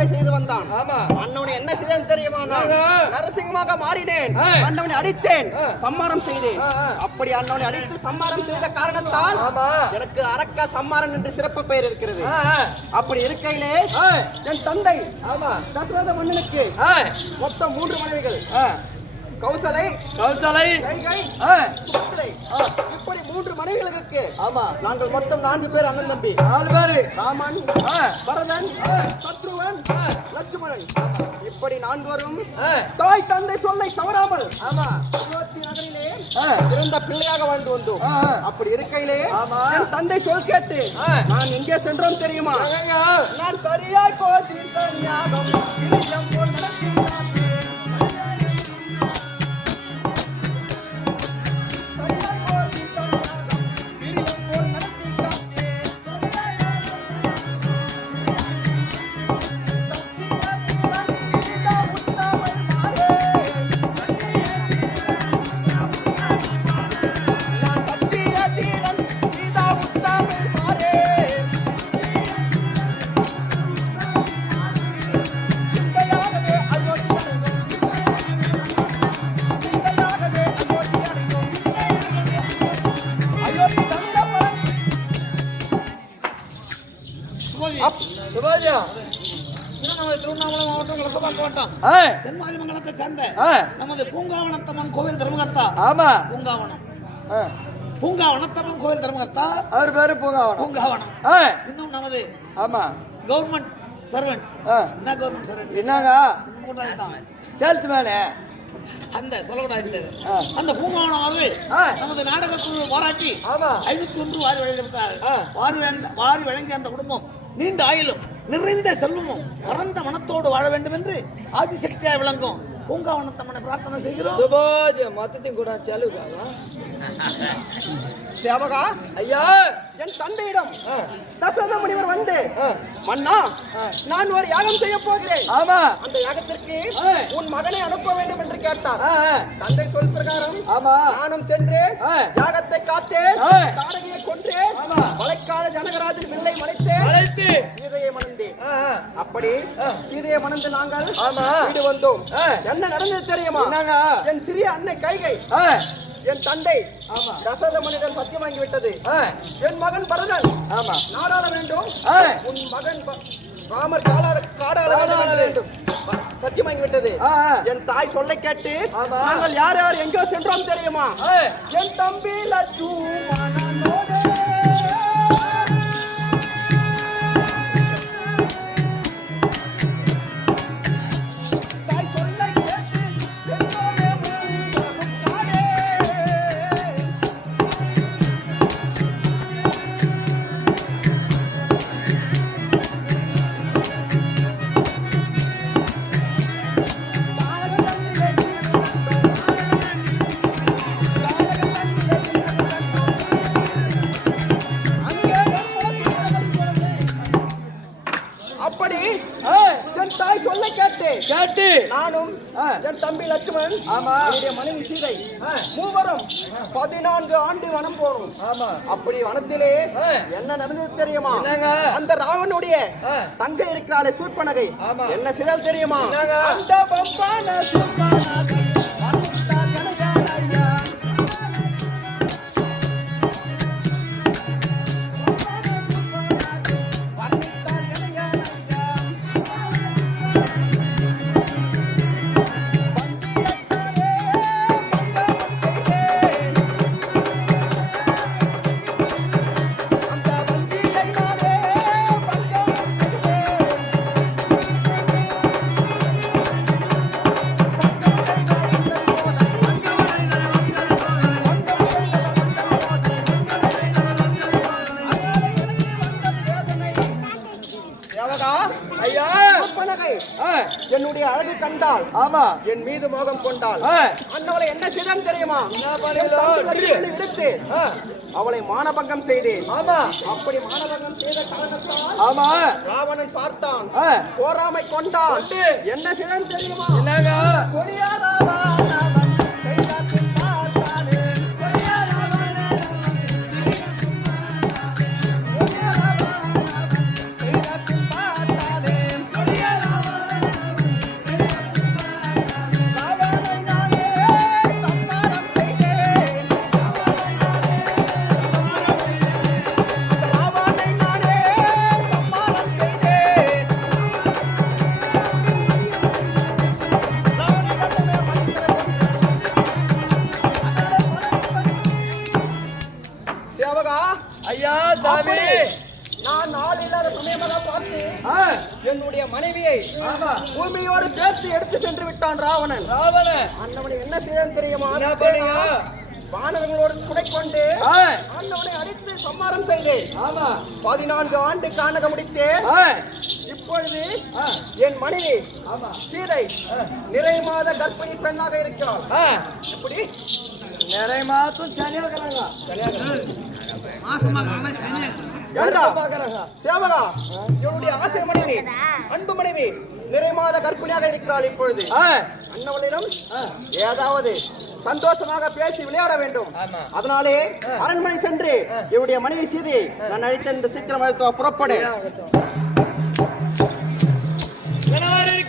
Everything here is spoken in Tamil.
கொலை செய்து வந்தான். அண்ணவனை என்ன செய்தேன் தெரியுமா? நான் நரசிங்கமாக மாறினேன். அண்ணவனை அடித்தேன், சம்மாரம் செய்தேன். அப்படி அண்ணவனை அடித்து சம்மாரம் செய்த காரணத்தால் எனக்கு அரக்க சம்மாரன் என்று சிறப்பு பெயர் இருக்கிறது. அப்படி இருக்கையிலே என் தந்தை தசரத மன்னனுக்கு மொத்தம் 3 மனைவிகள். கௌசலை, கைகை, சுமித்திரை. இப்படி 3 மனைவிகளுக்கு நாங்கள் மொத்தம் 4 பேர் அண்ணன் தம்பி. 4 பேர். ராமன், பரதன், சத்ருவன், லட்சுமணன். இப்படி 4வரும் தாய் தந்தை சொல்லை தவறாமல் அயோத்தி நகரிலே சிறந்த பிள்ளையாக வாழ்ந்து வந்தோம். அப்படி இருக்கையிலே என் தந்தை சொல் கேட்டு நான் எங்கே சென்றோம் தெரியுமா? நான் சரியாய் போச்சு ஞாபகம் திருவண்ணாமலை மாவட்டம் லசபாக்க வட்டம் தென்மாதி மங்கலத்தை சேர்ந்த நமது பூங்காவனத்தம்மன் கோவில் தர்மகர்த்தா. பூங்காவனத்தம்மன் கோவில் தர்மகர்த்தா. அவர் பேரு பூங்காவனம். இன்னும் நமது கவர்மெண்ட் சர்வெண்ட். என்ன கவர்மெண்ட் சர்வெண்ட்? என்னங்க சேல்ஸ்மேனு அந்த சொல்லக்கூடாது. அந்த பூங்காவனமாவது நமது நாடக குழு பாராட்டி 501 வாரி வழங்கிய அந்த குடும்பம் நீண்ட ஆயுளும் நிறைந்த செல்வமும் பரந்த மனத்தோடு வாழ வேண்டும் என்று ஆதிசக்தியாய் விளங்கும் பூங்காவனத்தம்மனை பிரார்த்தனை செய்கிறோம். மொத்தத்தையும் கூட சேவகா ஐயா, என் தந்தையிடம் தசரத முனிவர் வந்து, மன்னா நான் ஒரு யாகம் செய்ய போகிறேன். அந்த யாகத்திற்கு உன் மகனை அனுப்ப வேண்டும் என்று கேட்டார். தந்தை சொல் பிரகாரம் நானும் சென்று யாகத்தை காத்தேன், தாரகையை கொன்றேன், மலைக்கால ஜனகராஜன் வில்லை மலைத்தேன், சீதையை மணந்தேன். அப்படி சீதையை மணந்து நாங்கள் வீடு வந்தோம். என்ன நடந்தது தெரியுமா? என் சிறிய அன்னை கைகை என் தந்தை தசரத மன்னிடம் சத்தியம் வாங்கி விட்டது. என் மகன் பரதன் நாடாள வேண்டும், உன் மகன் ராமர் காடாள வேண்டும் சத்தியம் வாங்கி விட்டது. என் தாய் சொல்லை கேட்டு நாங்கள் யார் யார் எங்கோ சென்றோம் தெரியுமா? என் தம்பி லட்சுமணனோடு கேட்டு நானும் என் தம்பி லட்சுமணன் மனைவி சீதை மூவரும் 14 ஆண்டு வனம் போறோம். அப்படி வனத்திலே என்ன நடந்தது தெரியுமா? அந்த ராவனுடைய தங்கை இருக்கிறாளே சூர்பனகை என்ன செய்தால் தெரியுமா? அந்த பம்பான சூர்பனகை என்னுடைய அழகு கண்டால் என் மீது மோகம் கொண்டால் அண்ணவளை என்ன செய்தான் தெரியுமா? விடுத்து அவளை மானபங்கம் செய்தேன். அப்படி மானபங்கம் செய்த காரணத்தால் ராவணன் பார்த்தான், போராமை கொண்டான். என்ன செய்தான் தெரியுமா? ஐயா சாமி, நான் நாள் இல்லாத சமயமாக பார்த்து என்னுடைய மனைவியை பூமியோடு பேர்த்து எடுத்து சென்று விட்டான் ராவணன். அண்ணவனை என்ன செய்தான் தெரியுமா? வானவர்களோடு துணை கொண்டு அண்ணவனை அடித்து சம்மாரம் செய்தேன். 14 ஆண்டு காணக முடித்தேன். இப்பொழுது என் மனைவி சீதை நிறை மாத கர்ப்பிணி பெண்ணாக இருக்கிறாள். எப்படி நிறை மாதம் சனியாகிறாங்க. சேவகா, என்னுடைய ஆசை மனைவி அன்பு மனைவி நிறை மாத கர்ப்பிணியாக இருக்கிறாள். இப்பொழுது அண்ணவளிடம் ஏதாவது சந்தோஷமாக பேசி விளையாட வேண்டும். அதனாலே அரண்மனை சென்று என்னுடைய மனைவி சீதையை நான் அழைத்த என்று சீக்கிரம் அழைத்தோ புறப்படு.